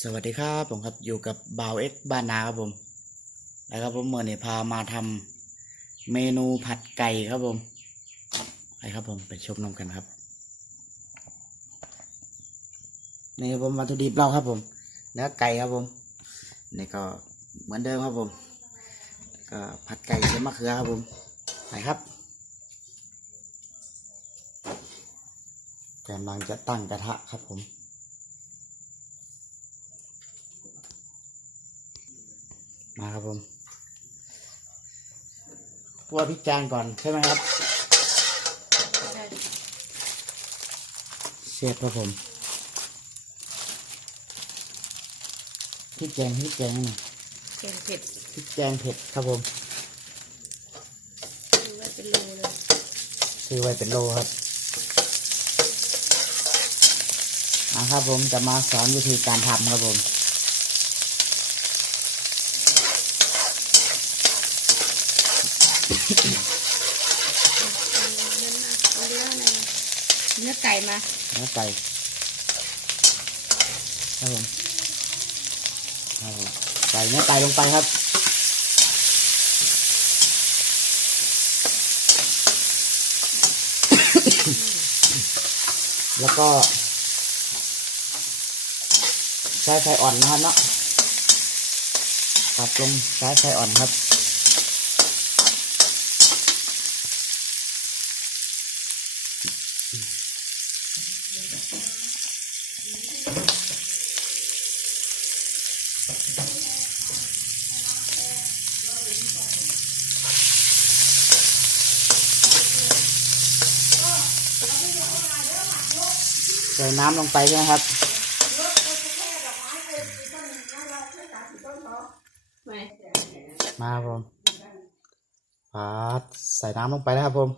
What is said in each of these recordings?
สวัสดีครับผมครับอยู่กับบ่าวเอ็กบ้านนาครับผมแล้วครับผมเมื่อเนี้พามาทำเมนูผัดไก่ครับผมไปครับผมไปชมนมกันครับนี่ครับผมวัตถุดิบเราครับผมเนื้อไก่ครับผมนี่ก็เหมือนเดิมครับผมก็ผัดไก่ใส่มะเขือครับผมไปครับกำลังจะตั้งกระทะครับผม มาครับผมคั่วพริกแกงก่อนใช่ไหมครับเชฟครับผมพริกแกงพริกแกงนี่แกงเผ็ดพริกแกงเผ็ดครับผมดูไว้เป็นโลเลยซื้อไว้เป็นโลครับนะครับผมจะมาสอนวิธีการทำครับผม เนื้อไรมาเนื้อไก่มาเนื้อไก่ครับผมครับผมใส่เนื้อไก่ลงไปครับแล้วก็ใช้ไฟอ่อนนะครับเนาะปรับลงใช้ไฟอ่อนครับ ใส่น้ำลงไปใช่ไหมครับไม่มาครับผมปาดใส่น้ำลงไปแล้วครับผม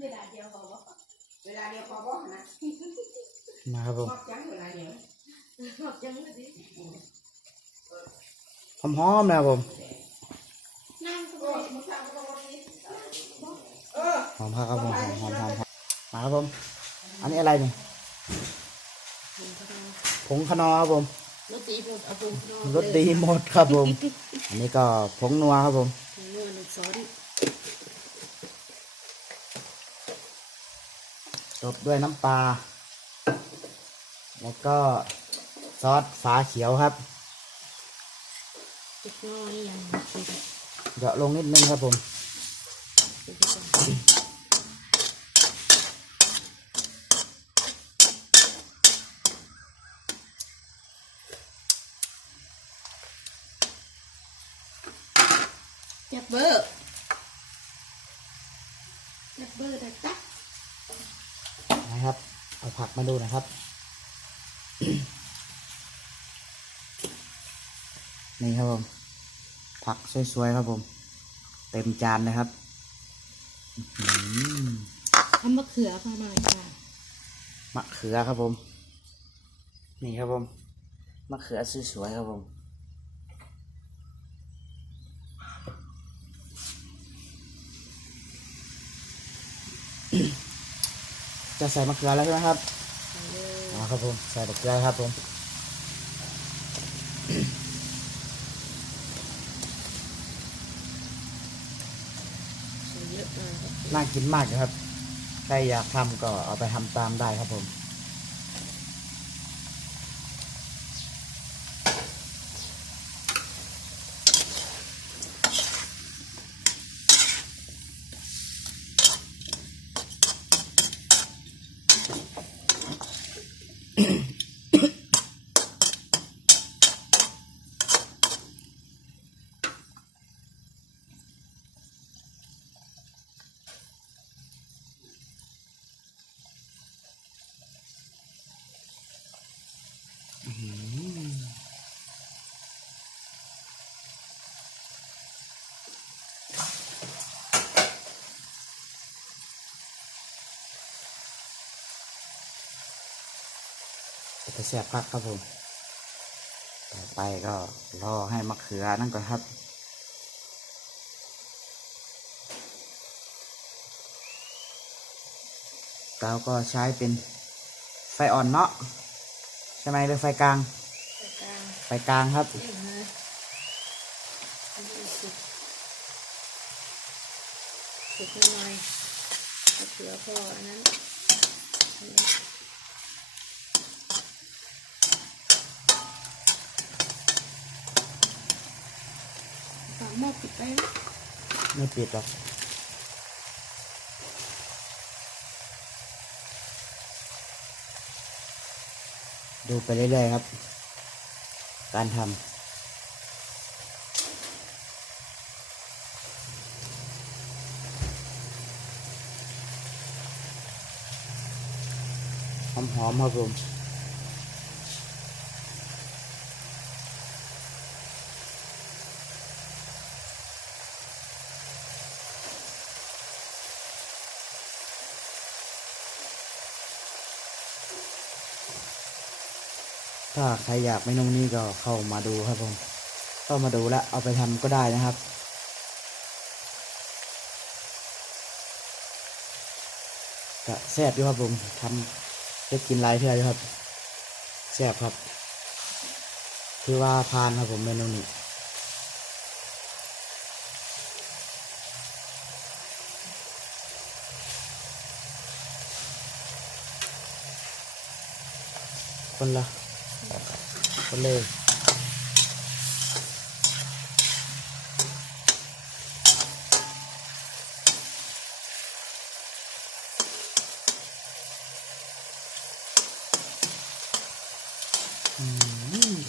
เวลาเดียวพอวะเวลาเดียวพอบ่นะมาครับผม หอมๆนะครับผมนั่งก็โอ้ไม่มึงทำก็บ่ดีเออหอมครับผมหอมหอมหอมหอมมาครับผม อันนี้อะไรนี่ผงขนอครับผมรสตีหมดเอาปรุงนอกรสดีหมดครับผม อันนี้ก็ผงนัวครับผมเนื้อหนึ่งซอสตบด้วยน้ำปลา แล้วก็ซอสฝาเขียวครับ ติ๊กน้อยยังเป็นเดาะลงนิดนึงครับผมจับเบอร์จับเบอร์ได้ตักนะครับ เอาผักมาดูหนะครับ นี่ครับผม ผักสวยๆครับผม เต็มจานนะครับอื้อหือทำมะเขือเข้ามาค่ะมะเขือครับผม นี่ครับผมมะเขือสวยๆครับผมจะใส่มะเขือแล้วใช่ไหมครับอ๋อครับผม ใส่มะเขือครับผม ใส่เยอะมาก น่ากินมากนะครับ ใครอยากทำก็เอาไปทำตามได้ครับผม จะเสียบพักครับผม ต่อไปก็รอให้มะเขือนั่นก่อนครับเราก็ใช้เป็นไฟอ่อนเนาะใช่ไหมหรือไฟกลาง ไฟกลางครับ สุกน้อยมะเขือพออันนั้น อันนี้ฝาหม้อปิดไว้นไม่ปิดหรอกดูไปเรื่อยๆครับ การทำหอมๆครับผม ถ้าใครอยากเมนูนี้ก็เข้ามาดูครับผมเข้ามาดูแล้วเอาไปทำก็ได้นะครับก็แซ่บอยู่ครับผมทำได้กินหลายเทื่ออยู่ครับแซ่บครับ คือว่าพานครับผมเมนูนี้คนละ คนเลย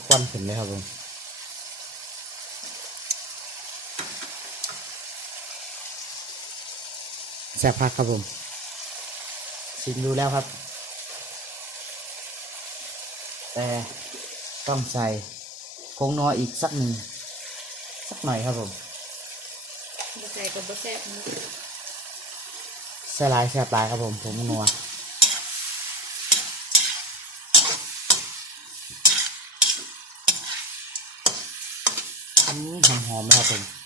ควันขึ้นเลยครับผมแซ่บพักครับผมชิมดูแล้วครับ แต่ต้องใส่คงนัวอีกสักหนึ่งสักหน่อยครับผมบะใส่กับบะแซ่บนะใส่หลายแซ่บหลายครับผมผมนัวอืมหอมหอมๆนะครับผม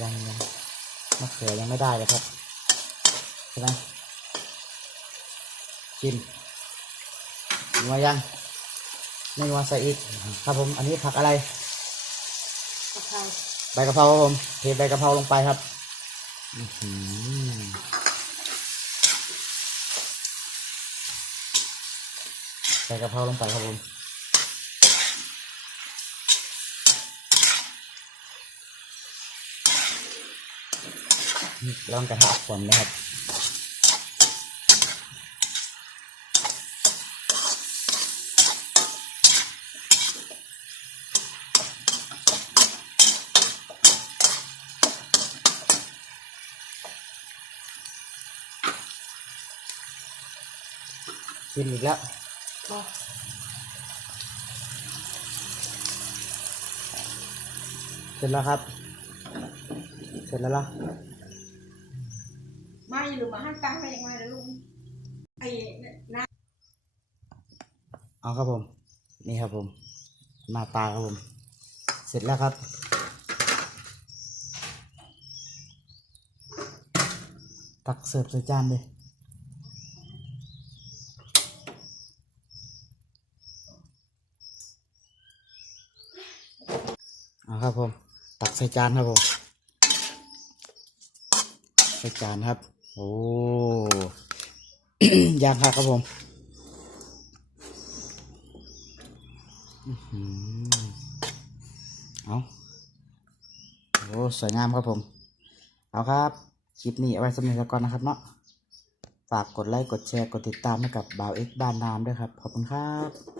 ยังยังมะเขือยังไม่ได้เลยครับใช่ไหมกินนัวยังไม่นัวใส่อีกครับผม อันนี้ผักอะไรกะเพราใบกะเพราครับผมเทใบกะเพราลงไปครับอื้อหือใบกะเพราลงไปครับผม ลองกระทะผมนะครับกินอีกแล้วพอเสร็จแล้วครับ เสร็จแล้วล่ะ ไม่หรือมาหั่นตั้งไปยังไงนะลุงไอ้น้เอาครับผม นี่ครับผม หน้าตาครับผม เสร็จแล้วครับ ตักเสิร์ฟใส่จานเลยเอาครับผม ตักใส่จานครับผม ใส่จานครับ โอ้ยางครับครับผมเอาโอ้สวยงามครับผม เอาครับ คลิปนี้เอาไว้สำเร็จก่อนนะครับเนาะ ฝากกดไลค์ กดแชร์ กดติดตามให้กับบ่าวเอ็กบ้านนามด้วยครับ ขอบคุณครับ